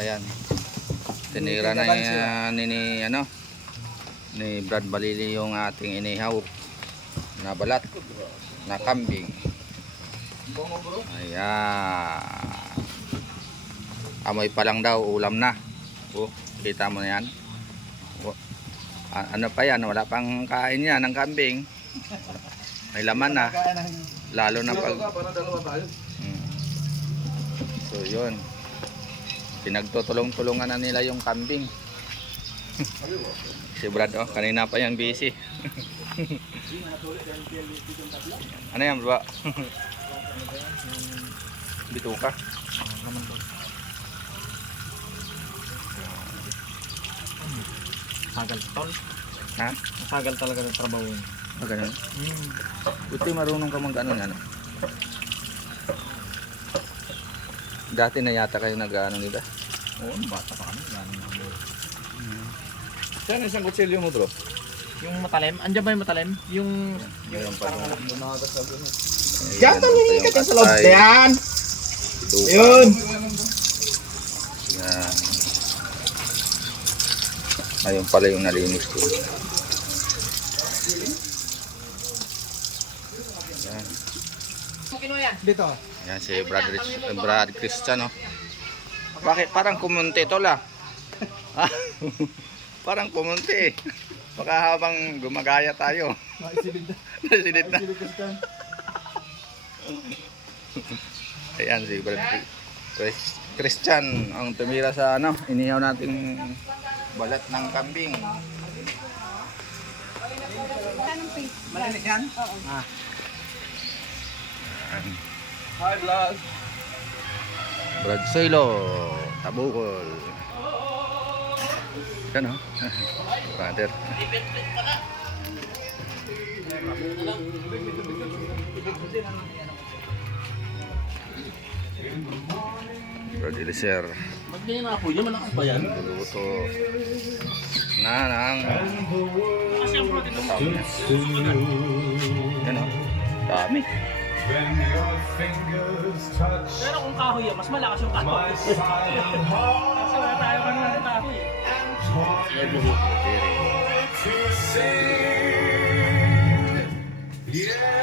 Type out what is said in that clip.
Ayan. Tinira na ni Brad Balili yung ating inihaw na balat na kambing. Ayan. Amoy pa lang daw, ulam na. Oh, kita mo na yan. Oh. Ano pa yan? Wala pang kain yan ng kambing. May laman na. Lalo na pag... So yun. Pinagtutulong-tulungan na nila yung kambing. Si Brad, oh, kanina pa yan busy. Ano yan, bro? Bituka. Sagal tol. Ha? Sagal talaga ng trabaho yun. O, ganun? Buti marunong ka mag-ano yan. Dati na yata kayo nag-ano nila? Oo, bata pa kami. Saan isang kutsilyo mo, bro? Yung matalim, andyan ba yung matalim? Yung parang yan, tanongin ka dyan sa loob. Yan! Yun! Yan. Ayun pala yung nalinis ko. Yan. Dito. Yan si Brad Christian, oh. Bakit parang kumunti to la? Parang kumunti. Baka habang gumagaya tayo. Nasilid na. Ayan si Brad Christian ang tumira sa inihaw nating balat ng kambing. Malinis yan? Oo. Hi vlog. Brad Soylo, Tabukol. Yan, oh. Brother. Brad Eliser. Magdali na po, yung malakas ba yan? Luto. Nanang. Yan, oh. Dami. Pero kung kahoy yan, mas malakas yung kahoy. Kasi wala tayo kanina ng kahoy eh. Yeah.